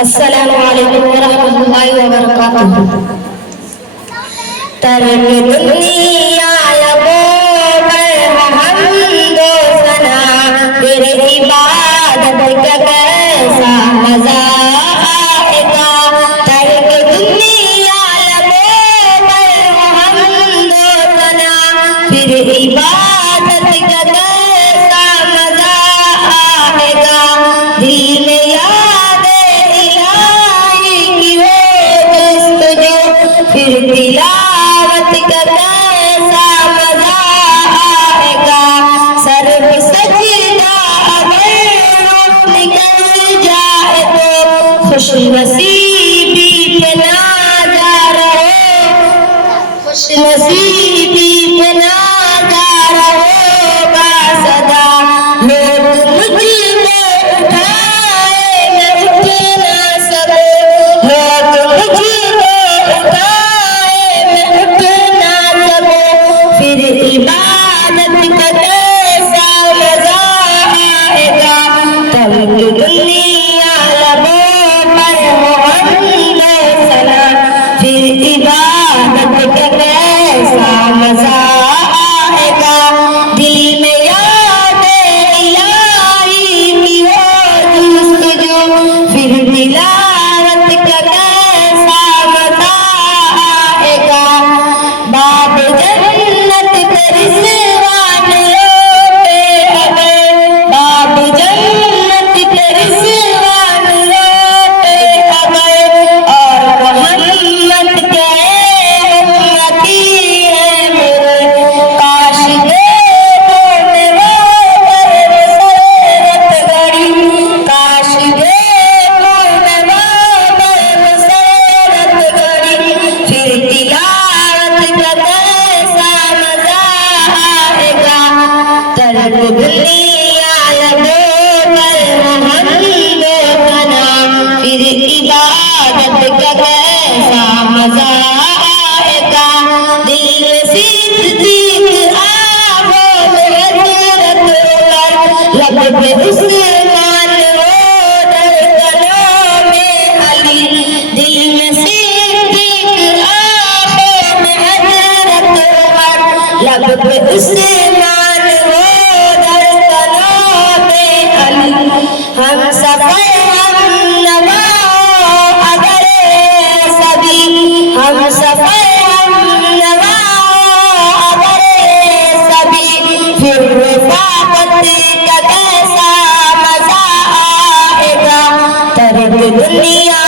السلام علیکم ورحمۃ اللہ وبرکاتہ۔ ترک دنیا لبوں پر حمد و ثنا، پھر عبادت کا کیسا مزہ آئے گا۔ ترک دنیا لبوں پر حمد و ثنا، پھر عبادت کا کیسا مزہ آئے گا۔ دل میں یاد الہی کی ہو جستجو، پھر تلاوت کا کیسا مزہ آئے گا۔ سر پہ سجدہ اگر نکل جائے تو خوش نصیبی پہ نادا رہو، خوش نصیبی پہ نادا رہو گا صدا۔ لوگ مجھ کو اٹھائے میں اٹھ نہ سکوں، لوگ مجھ کو اٹھائے میں اٹھ نہ سکوں، پھر عبادت کا کیسا مزہ آئے گا۔ ترک دنیا لبوں پر حمد و ثنا، پھر عبادت کا کیسا مزہ آئے گا۔ دل میں یاد الہی کی ہو جستجو، پھر تلاوت کا کیسا مزہ آئے گا۔ باب جنت پہ رضوان لوٹے اگر، باب جنت پہ رضوان لوٹے اگر، اور محمد کے امتی ہیں میرے، کاش دیکھوں میں وہ در مسرت گھڑی، کاش دیکھوں میں وہ در مسرت گھڑی، پھر تلاوت کا کیسا مزہ آئے گا۔ ترک دنیا لبوں پر حمد و ثنا، پھر عبادت کا کیسا مزہ آئے گا۔ دل میں صدیق آہو میں حضرت عمر، لب پہ عثمان ہو دھڑکنوں میں علی، دل میں صدیق آہو میں حضرت عمر، لب پہ عثمان ہو دھڑکنوں میں علی۔ ہم سفر ہم نوا اگر سبھی، ہم سفر ہم نوا اگر سبھی، پھر رفاقت کا کیسا مزہ آئے گا۔ ترک دنیا